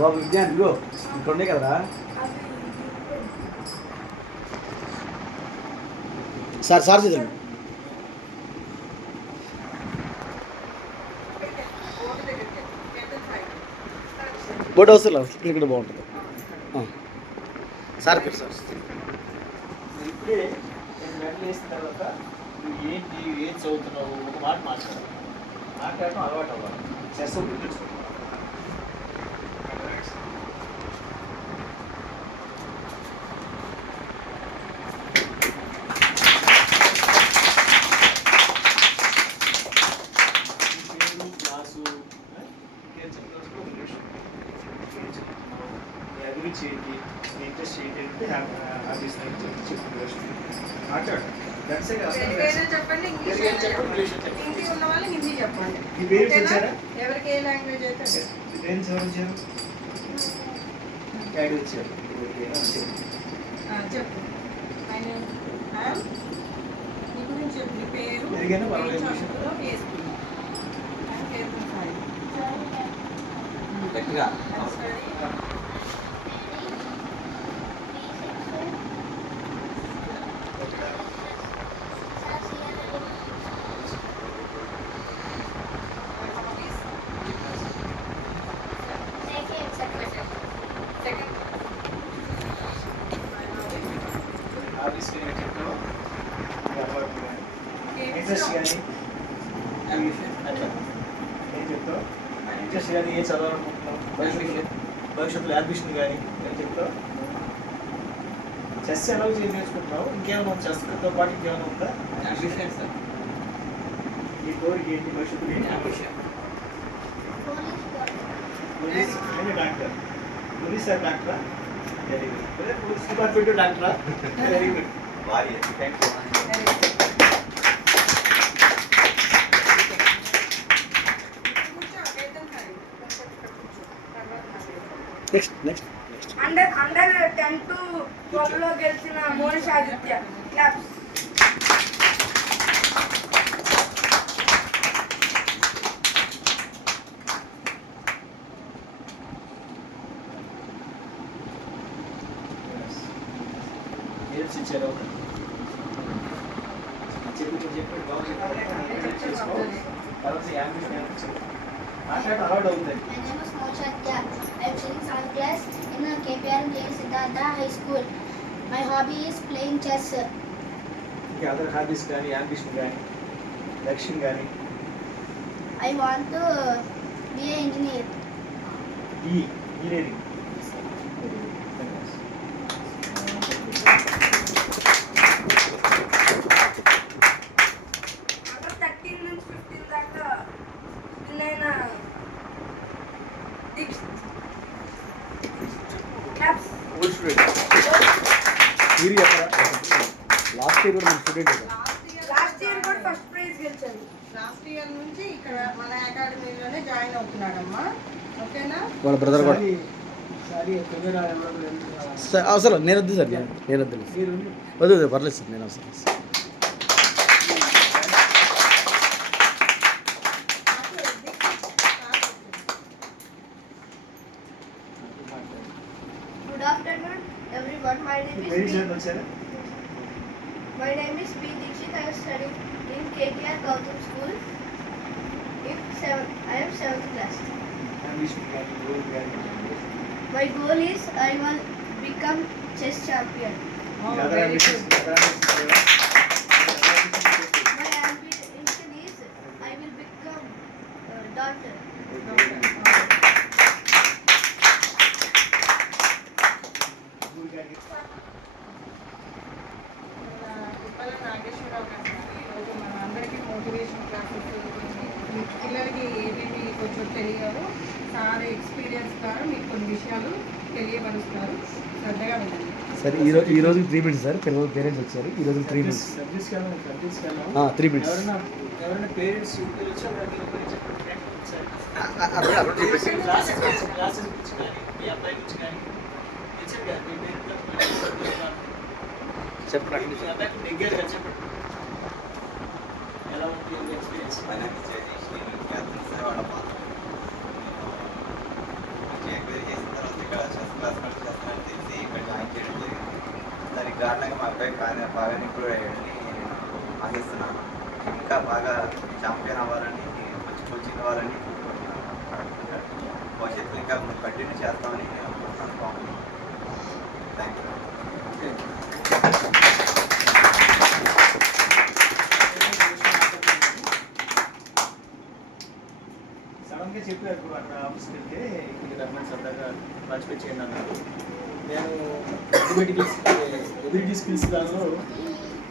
బాబు విజ్ఞాన్ ఇగో ఇక్కడ ఉన్నాయి కదరా సార్ సార్ చదవండి. బోర్డు అవసరం ఇక్కడ బాగుంటుంది సార్ పేరు సార్. ఇప్పుడే నేను వెంటనే వేసిన తర్వాత నువ్వు ఏంటి ఏం చదువుతున్నావు ఒక మాట మాట్లాడటం అలవాటు అవ్వాలి. చెస్ అభిరుచి ఏంటి, నీ ఇంట్రెస్ట్ ఏంటి అంటే హాబీస్ మాట్లాడు. చెప్పండి, హిందీ ఉన్న వాళ్ళు హిందీ చెప్పండి. మీ పేరెంట్స్ వచ్చారా? ఎవరికి ఏ లాంగ్వేజ్ అయితే పేరెంట్స్ ఎవరు వచ్చారు? డాడీ వచ్చారు. చెప్పు. నీ గురించి చెప్పు. నీ పేరు ఎదిగాను పర్వాలేదు. గట్టిగా ఇంట్రెస్ట్ కానీ అట్లా ఏం చెప్తావు? ఇంట్రెస్ట్ కానీ ఏం చదవాలనుకుంటున్నావు? భవిష్యత్తులో అడ్మిషన్ కానీ ఏం చెప్తావు? చెస్ ఎలా నేర్చుకుంటున్నావు? ఇంకేమైనా ఉంది? చెస్తో పాటు ఇంకేమైనా ఉందా? సార్ ఈ కోరిక ఏంటి? భవిష్యత్తులో ఏంటి? పోలీస్ అంటే డాక్టర్. పోలీస్ ఆర్ డాక్టరా? Very good. పోలీస్ డిపార్ట్మెంట్ డాక్టరా? Very good. భారీ thank you. Next under 10 to 12 లో గెలిచిన మోనిష్ ఆదిత్య క్లాప్స్. గేమ్స్ ఇచ్చారు. చెప్పి బాగా చేసుకో. తర్వాత యాంబిషన్ మాట్లాడటం అలవాటు అవుతుంది. My name is Moshatya. I am studying 7th class in KPR K. Siddhartha High School. My hobby is playing chess. ఇంకా అదర్ హాబీస్ కానీ యాంబిషన్ కానీ లక్ష్యం కానీ I want to be an engineer. Engineering. Under 13 నుంచి 15 దాకా విన్నైన claps. మీరు చెప్పరా? Last year కూడా మన స్టూడెంట్ కదా. లాస్ట్ ఇయర్ కూడా ఫస్ట్ ప్రైజ్ గెలిచాను. లాస్ట్ ఇయర్ నుంచి ఇక్కడ మన అకాడమీలోనే జాయిన్ అవుతున్నాడమ్మా. ఓకేనా? వాళ్ళ బ్రదర్ కూడా సారీ కెమెరా సార్ అవసరం నేను వద్దు సార్ నేను వద్దు వద్దు పర్లేదు సార్ నేను అవసరం Good afternoon, everyone. My name is P. Dikshit. I am studying in KPR Gautam School. I am 7th class. My goal is I will become chess champion. Very good. My ambition is I will become doctor. తిప్పల నాగేశ్వరరావు గారు ఈరోజు మన అందరికీ motivation classes మీ పిల్లలకి ఏమేమి కొంచెం తెలియదు sir experience ద్వారా మీకు కొన్ని విషయాలు తెలియపరుస్తారు. శ్రద్ధగా వినండి. సార్ ఈ రోజు 3 minutes సార్. పిల్లల పేరెంట్స్ వచ్చారు. ఈ రోజు 3 minutes. 3 minutes. ఎవరైనా పేరెంట్స్ క్లాసెస్ గురించి కానీ మీ అబ్బాయి గురించి కానీ టీచర్ గారు మీ పేరెంట్ చెప్పండి. మీ అబ్బాయికి నెగ్గరగా చెప్పండి. ఎలా ఉంటుంది ఎక్స్పీరియన్స్? ఎంకరేజ్ చేసిన బాగా ఛాంపియన్ అవ్వాలని, మంచి కోచింగ్ అవ్వాలని, భవిష్యత్తులో ఇంకా కంటిన్యూ చేస్తామని నేను అనుకుంటున్నాను. Thank you. సడన్గా చెప్పారు ఇప్పుడు అక్కడ ఆఫీస్కి వెళ్తే ఇక్కడ రమ్మని సరదాగా పార్టిసిపేట్ చేయండి అన్నారు. నేను ఎబిలిటీ స్కిల్స్ దానిలో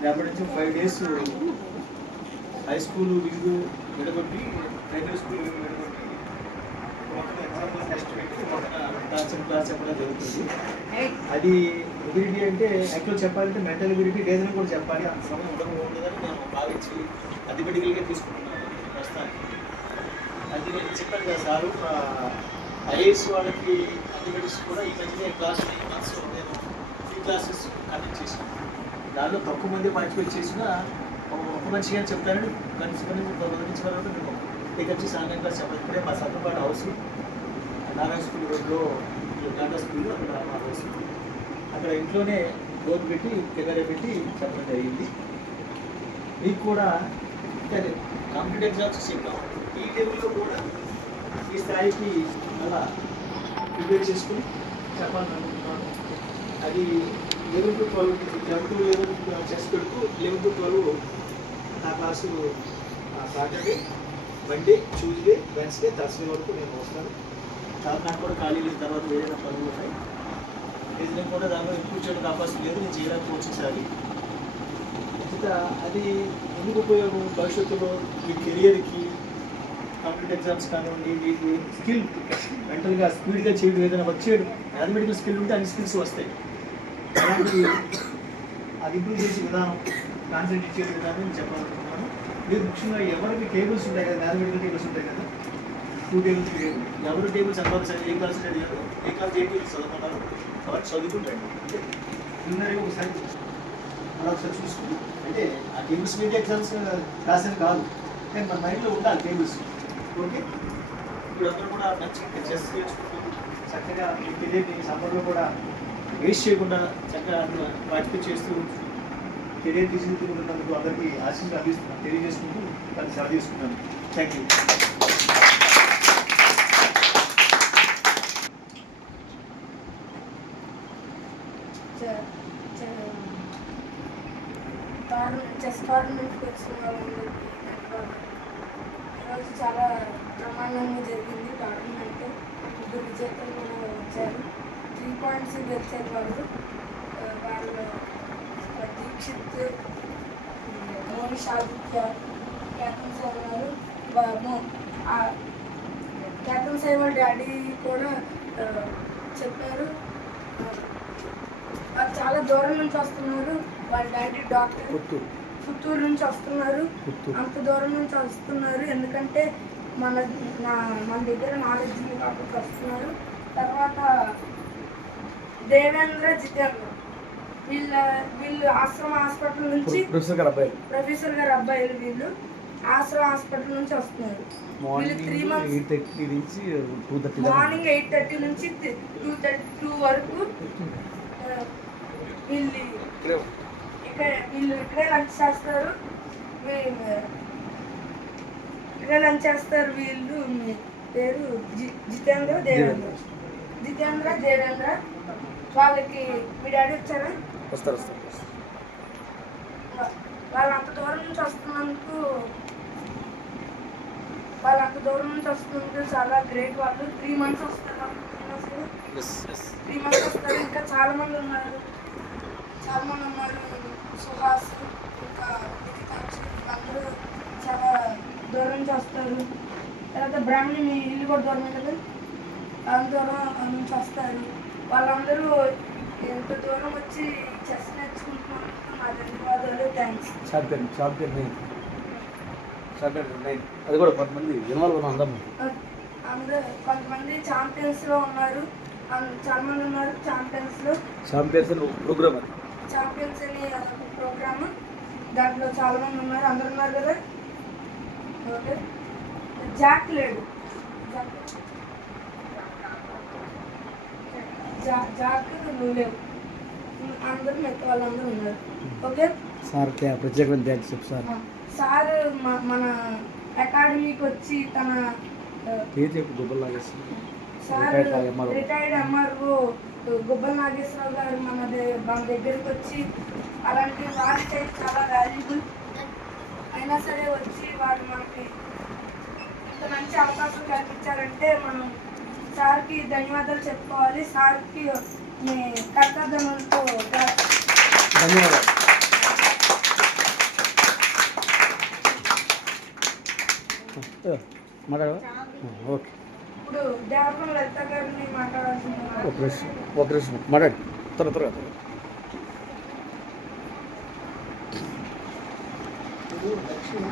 రేపటి నుంచి 5 days హై స్కూల్ వింగ్ విడగొట్టి, ప్రైమరీ స్కూల్ వింగ్ విడగొట్టి మొత్తం ఎగ్జాంపుల్ టెస్ట్ పెట్టి మొత్తం క్లాస్ చెప్పడం జరుగుతుంది. అది ఎబిలిటీ అంటే యాక్చువల్ చెప్పాలంటే మెంటల్ ఎబిలిటీ, రీజనింగ్ కూడా చెప్పాలి. అంత సమయం ఉండదని నేను భావించి అథమెటికల్గా తీసుకుంటున్నాను ప్రస్తుతానికి. అది నేను చెప్పాను కదా సారు, ఐఏఎస్ వాళ్ళకి అథమెటిక్స్ కూడా ఈ మధ్యనే క్లాస్ 9 months నేను ఫ్రీ క్లాసెస్ కండక్ట్ చేశాను. దానిలో తక్కువ మంది పార్టిసిపేట్ చేసిన ఒక మంచిగా చెప్తానని గమనించిన వరకు నేను టేకప్ చేసి ఆన్లైన్ క్లాస్ చెప్పాలి. ఇప్పుడే మా సత్రపాటు హౌస్ నారాయణ స్కూల్ రోడ్లో టాటా స్కూల్, అక్కడ మా హౌస్, అక్కడ ఇంట్లోనే డోర్ పెట్టి కెమెరా పెట్టి చెప్పడం జరిగింది. మీకు కూడా అంటే కాంపిటేటివ్ ఎగ్జామ్స్ చెప్పాం, ఈ లెవెల్లో కూడా ఈ స్థాయికి అలా ప్రిపేర్ చేసుకుని చెప్పాలని అనుకుంటున్నాను. అది 11 to 12 11 to 11 చెస్ పెడుతూ 11 to 12 నా class Saturday, Monday, Tuesday, Wednesday, Thursday వరకు నేను వస్తాను. చాలా నాకు కూడా ఖాళీ లేదు, తర్వాత వేరే పనులు ఉన్నాయి. రీజనింగ్ కూడా దానిలో ఇంప్రూవ్ చేయడానికి అవకాశం లేదు, నేను చేయడానికి వచ్చేసారి. ఇంకా అది ఎందుకు ఉపయోగం భవిష్యత్తులో మీ కెరియర్కి, కాంపిటేటివ్ ఎగ్జామ్స్ కానివ్వండి, మీకు స్కిల్ మెంటల్గా స్పీడ్గా చేయడం, ఏదైనా వచ్చేది మ్యాథమెటికల్ స్కిల్ ఉంటే అన్ని స్కిల్స్ వస్తాయి. అలాంటి అది ఇంప్రూవ్ చేసే విధానం, కాన్సన్ట్రేట్ చేసే విధానం నేను చెప్పాలనుకుంటున్నాను. మీరు ముఖ్యంగా ఎవరికి టేబుల్స్ ఉంటాయి కదా, మ్యాథమెటికల్ టేబుల్స్ ఉంటాయి కదా, 2 tables 3 tables, ఎవరు టేబుల్స్ అనుకోవాలి సార్, ఏ క్లాస్ చదివారు, ఏ క్లాస్ ఏ టేబుల్స్ చదువుకున్నారు, కాబట్టి చదువుకుంటాడు. అంటే ప్రిలిమినరీగా ఒకసారి అలా ఒకసారి చూసుకుని, అంటే ఆ టేబుల్స్ మీద ఎగ్జామ్స్ రాసేది కాదు, కానీ మన మైండ్లో ఉండాలి టేబుల్స్. ఓకే, ఇప్పుడు అందరూ కూడా మంచిగా చెస్ చేసుకుంటూ చక్కగా మీ కెరీర్ని సమ్మర్లో కూడా వేస్ట్ చేయకుండా చక్కగా పార్టిసిపేట్ చేస్తూ కెరీర్ తీసుకుంటున్నందుకు అందరికీ ఆశీస్సులు అందిస్తున్నాను, తెలియజేసుకుంటూ దాన్ని సెలవు చేసుకుంటాను. Thank you. చెస్ టోర్నమెంట్కి వచ్చిన వాళ్ళందరికీ ఈరోజు చాలా ప్రమాణంగా జరిగింది టోర్నమెంట్. 2 విజేతలు కూడా వచ్చారు, 3 points గెలిచారు వాళ్ళు. వాళ్ళు దీక్షిత్, మోనిష్ ఆదిత్య, క్యాప్టెన్ సాయి ఉన్నారు. క్యాప్టెన్ సాయి వాళ్ళ డాడీ కూడా చెప్పారు, వాళ్ళు చాలా దూరం నుంచి వస్తున్నారు. వాళ్ళ డాడీ డాక్టర్, పుత్తూరు నుంచి వస్తున్నారు. అంత దూరం నుంచి వస్తున్నారు ఎందుకంటే మన దగ్గర నాలెడ్జ్ కాబట్టి వస్తున్నారు. తర్వాత దేవేంద్ర, జితేంద్ర వీళ్ళు ఆశ్రమ హాస్పిటల్ నుంచి, ప్రొఫెసర్ గారు అబ్బాయిలు, వీళ్ళు ఆశ్రమ హాస్పిటల్ నుంచి వస్తున్నారు. వీళ్ళు 3 months మార్నింగ్ 8:30 నుంచి 2:32 వరకు వీళ్ళు ఇక్కడే లంచ్ చేస్తారు. ఇక్కడే లంచ్ చేస్తారు. వీళ్ళు పేరు జితేంద్ర, దేవేంద్ర. వాళ్ళకి మీ డాడీ వచ్చారా? వస్తారు. వాళ్ళు అంత దూరం నుంచి వస్తున్నందుకు చాలా గ్రేట్. వాళ్ళు 3 months వస్తారు. 3 months వస్తారు. ఇంకా చాలా మంది ఉన్నారు. సుహాస్, ఇంకా అందరూ చాలా దూరం నుంచి వస్తారు. తర్వాత బ్రాహ్మణి, మీ ఇల్లు కూడా దూరమే కదా, అంత దూరం నుంచి వస్తారు. వాళ్ళందరూ ఎంత దూరం వచ్చి చెస్ నేర్చుకుంటున్నందుకు నా ధన్యవాదాలు, థ్యాంక్స్. అది కూడా కొంతమంది అందరూ కొంతమంది ఛాంపియన్స్లో ఉన్నారు, చాలా మంది ఉన్నారు ఛాంపియన్స్ అని అదొక ప్రోగ్రామ్. దాంట్లో చాలా మంది ఉన్నారు, అందరు ఉన్నారు కదా. ఓకే, జాక్ లేడు, జాక్ నువ్వు లేవు, అందరూ మిగతా వాళ్ళందరూ ఉన్నారు. ఓకే సార్, ప్రత్యేకమైన థ్యాంక్స్ సార్. సార్ మన అకాడమీకి వచ్చి తన పేరు చెప్పు గుబ్బలు లాగేస్తుంది. సార్ రిటైర్డ్ ఎంఆర్ఓ గుబ్బల నాగేశ్వరరావు గారు మన దగ్గరికి వచ్చి అలాంటి వారికి చాలా వాల్యుబుల్ అయినా సరే వచ్చి వారు మనకి ఇంత మంచి అవకాశం కల్పించారంటే మనం సార్కి ధన్యవాదాలు చెప్పుకోవాలి. సార్కి మీ కర్తవ్యములతో ధన్యవాదాలు. మాట్లాడవా? ఓకే. ఇప్పుడు దేవరం లలిత గారిని మాట్లాడాల్సింది. ఒక నిమిషం మాట్లాడు. త్వరగా ఇప్పుడు లక్ష్యం